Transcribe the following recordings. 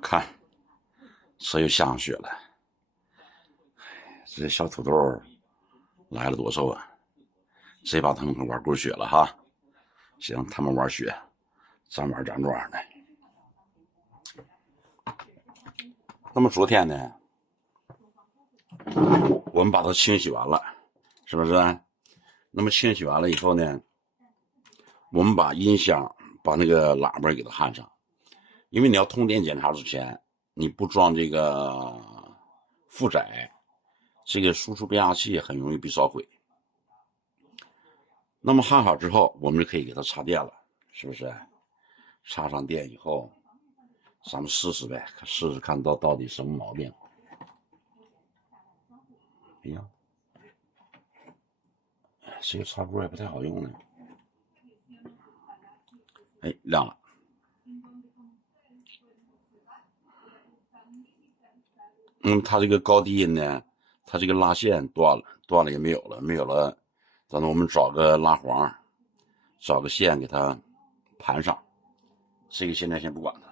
看，车又下上雪了。这小土豆来了多少啊？这把他们可玩过雪了哈。行，他们玩雪，咱玩咱庄的。那么昨天呢，我们把它清洗完了，是不是？那么清洗完了以后呢，我们把音箱、把那个喇叭给它焊上，因为你要通电检查之前，你不装这个负载，这个输出变压器很容易被烧毁。那么焊好之后，我们就可以给它插电了，是不是？插上电以后，咱们试试呗，试试看到底什么毛病。哎呀，这个插锅也不太好用呢。哎，亮了。它这个高低音呢，它这个拉线断了也没有了，咱们我们找个拉簧，找个线给它盘上。这个现在先不管它。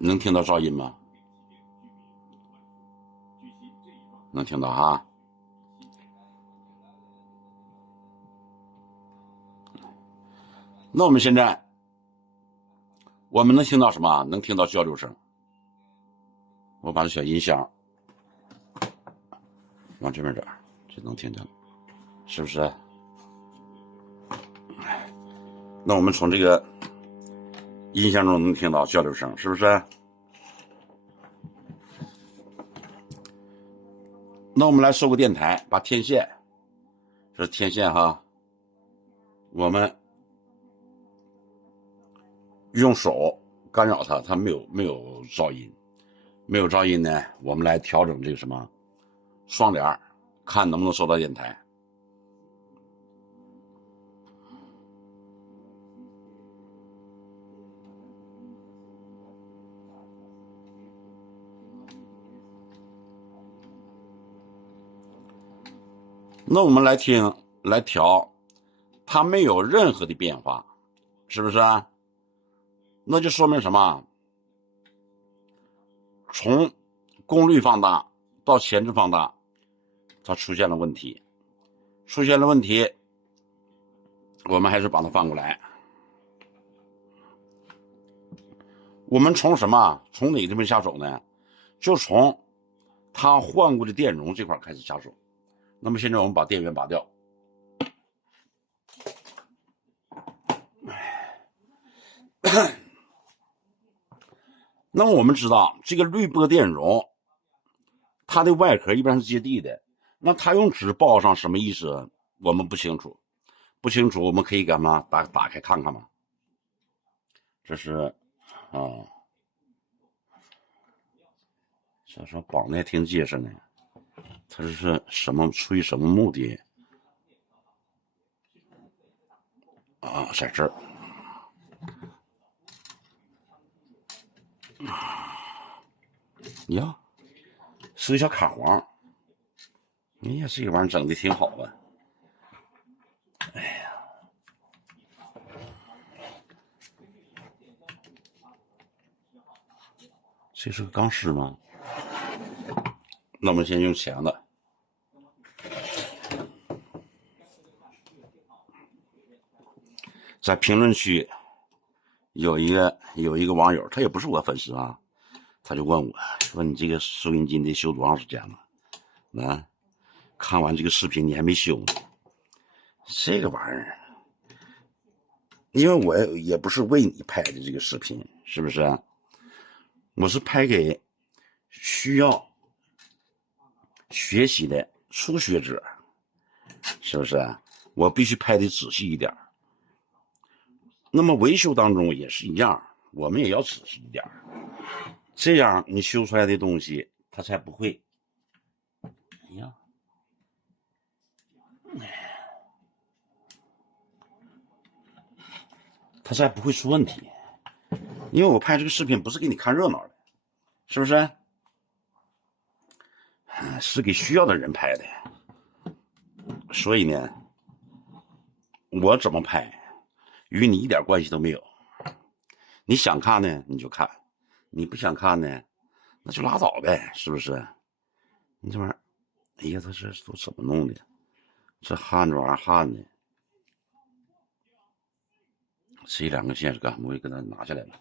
能听到噪音吗？能听到哈。那我们现在，我们能听到什么？能听到交流声。我把这小音箱往这边点，就能听见了，是不是？那我们从这个音箱中能听到交流声，是不是？那我们来收个电台，把天线，这是天线哈，我们用手干扰它没有噪音，没有噪音呢，我们来调整这个什么双联，看能不能收到电台。那我们来听来调，它没有任何的变化，是不是啊？那就说明什么？从功率放大到前置放大，它出现了问题，我们还是把它翻过来。我们从什么？从哪个地方下手呢？就从它换过的电容这块开始下手。那么现在我们把电源拔掉。那么我们知道这个滤波电容，它的外壳一般是接地的，那它用纸包上什么意思？我们不清楚，我们可以干嘛？打开看看嘛。这是这说绑的还挺结实呢，它是什么？出于什么目的？在这儿。呀，是个小卡簧。哎呀，这个玩意儿整的挺好啊。哎呀，这是个钢丝吗？那我们先用钳子。在评论区有一个网友，他也不是我粉丝啊，他就问我说：“你这个收音机得修多长时间了？啊，看完这个视频你还没修呢？这个玩意儿，因为我也不是为你拍的这个视频，是不是？我是拍给需要学习的初学者，是不是？我必须拍的仔细一点。那么维修当中也是一样，我们也要仔细一点，这样你修出来的东西它才不会。哎呀，它才不会出问题。因为我拍这个视频不是给你看热闹的，是不是？是给需要的人拍的，所以呢，我怎么拍，与你一点关系都没有。你想看呢，你就看；你不想看呢，那就拉倒呗，是不是？你这玩意儿，哎呀，他这都怎么弄的？这焊这玩意儿焊的，这两根线是干什么？我给它拿下来了。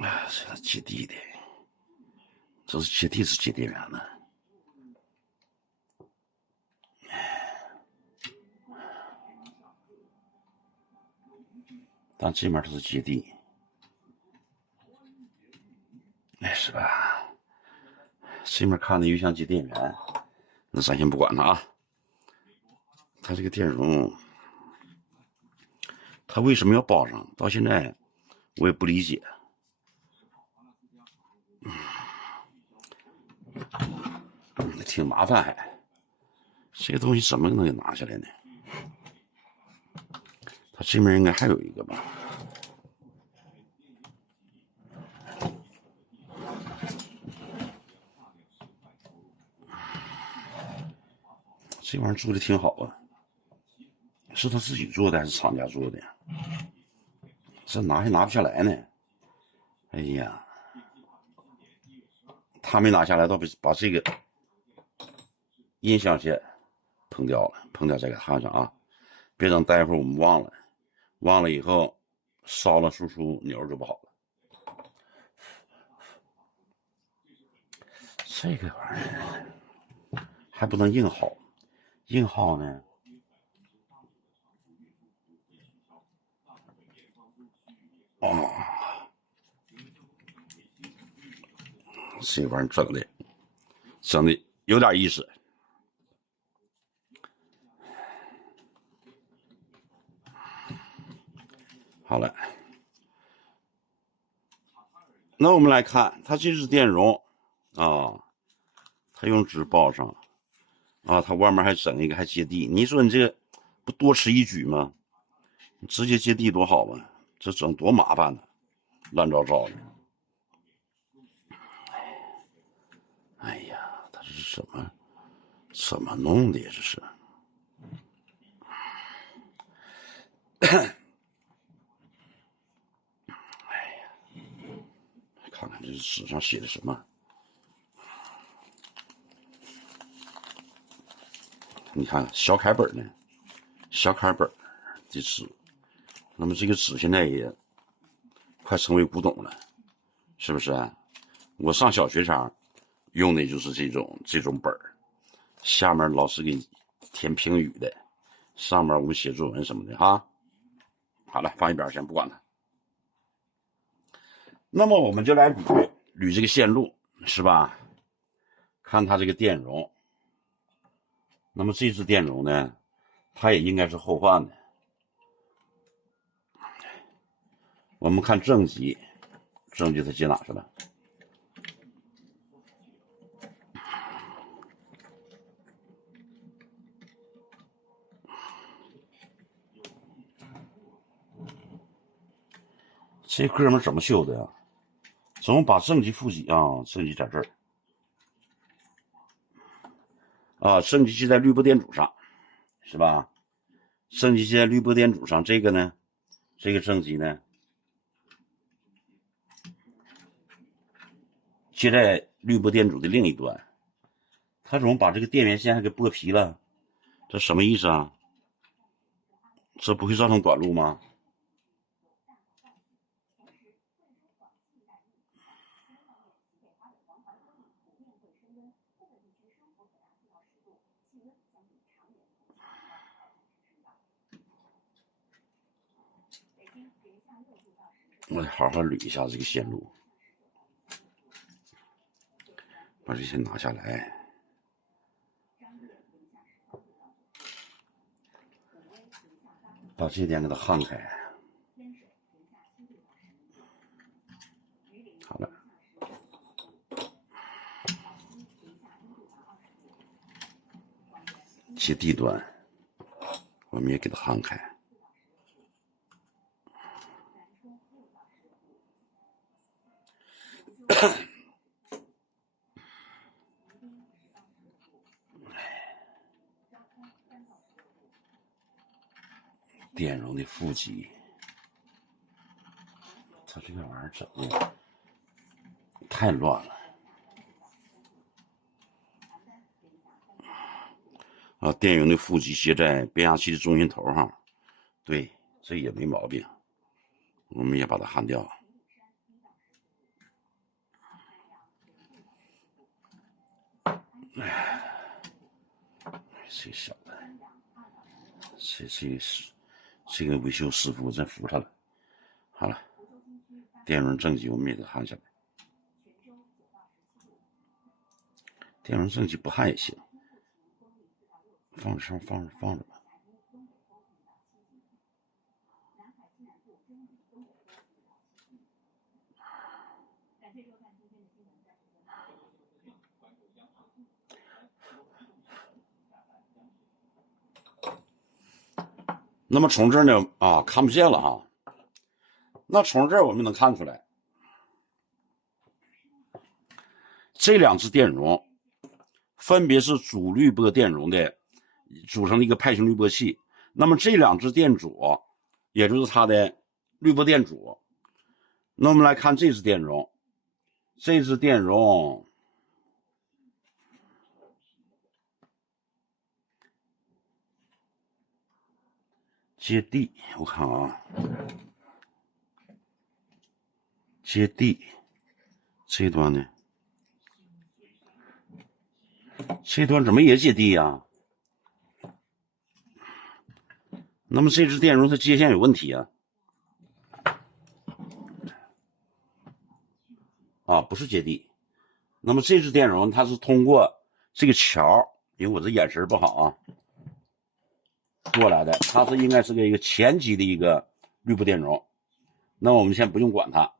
哎，这接地的，这是接地是接电源的。但这面它是接地，哎，是吧？这面看的又像接电源，那咱先不管它啊。它这个电容，它为什么要包上？到现在我也不理解。挺麻烦还。这个东西怎么能给拿下来呢？它这面应该还有一个吧？这玩意儿做的挺好啊，是他自己做的还是厂家做的？这拿还拿不下来呢。哎呀，他没拿下来，倒把这个音响线碰掉了，碰掉再给焊上啊！别等待会儿我们忘了以后烧了输出钮就不好了。这个玩意儿还不能硬耗，硬耗呢？哦，这玩意儿整的有点意思。好了，那我们来看，它这是电容啊，它用纸包上啊，它外面还整一个还接地。你说你这个不多此一举吗？你直接接地多好啊，这整多麻烦呢，乱糟糟的。哎呀，它这是怎么弄的呀？这是。看看这纸上写的什么？你看小楷本呢，小楷本的纸。那么这个纸现在也快成为古董了，是不是啊？我上小学前用的就是这种本儿，下面老师给你填评语的，上面我们写作文什么的哈。好了，放一边先不管它。那么我们就来捋这个线路，是吧？看它这个电容。那么这支电容呢，它也应该是后换的。我们看正极它接哪去了？这哥们怎么修的呀？怎么把正极负极啊？正极在这儿啊，正极系在滤波电阻上，是吧？正极系在滤波电阻上，这个呢，这个正极呢，接在滤波电阻的另一端。他怎么把这个电源线还给剥皮了？这什么意思啊？这不会造成短路吗？我得好好捋一下这个线路，把这些拿下来。把这点给它焊开。好了，接地端，我们也给它焊开。电容的负极，它这个玩意儿整的太乱了啊！电容的负极接在变压器的中心头上，对，这也没毛病，我们也把它焊掉。这小子，这个维修师傅真服他了。好了，电容正极我们也得焊下来。电容正极不焊也行，放着吧。那么从这儿呢啊，看不见了哈。那从这儿我们能看出来，这两只电容分别是主滤波电容的组成的一个派型滤波器。那么这两只电阻，也就是它的滤波电阻。那我们来看这只电容，这只电容接地，我看啊，接地这端呢，这端怎么也接地呀？那么这只电容它接线有问题啊？啊，不是接地。那么这只电容它是通过这个桥，因为我这眼神不好啊，过来的，它是应该是个一个前级的一个滤波电容。那我们先不用管它。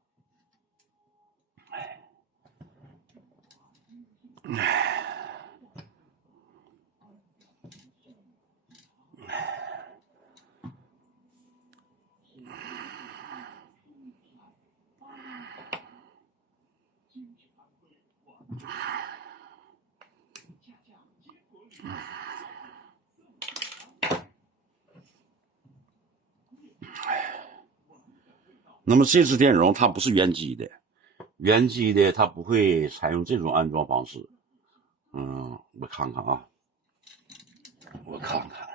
那么这只电容它不是原机的，原机的它不会采用这种安装方式。我看看啊，我看看，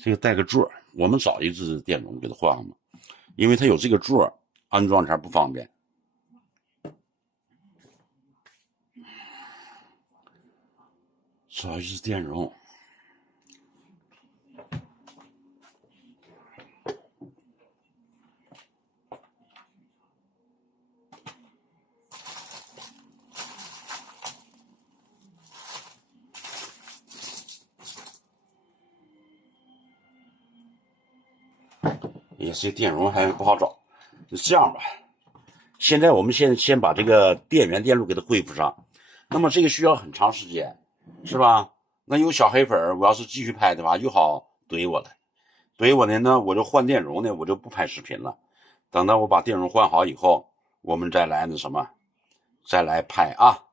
这个带个座，我们找一只电容给它换嘛，因为它有这个座，安装起来不方便。找一只电容。也是电容还不好找，就这样吧。现在我们先把这个电源电路给它恢复上，那么这个需要很长时间，是吧？那有小黑粉，我要是继续拍的话，又好怼我了。怼我呢，我就换电容呢，我就不拍视频了。等到我把电容换好以后，我们再来那什么，再来拍啊。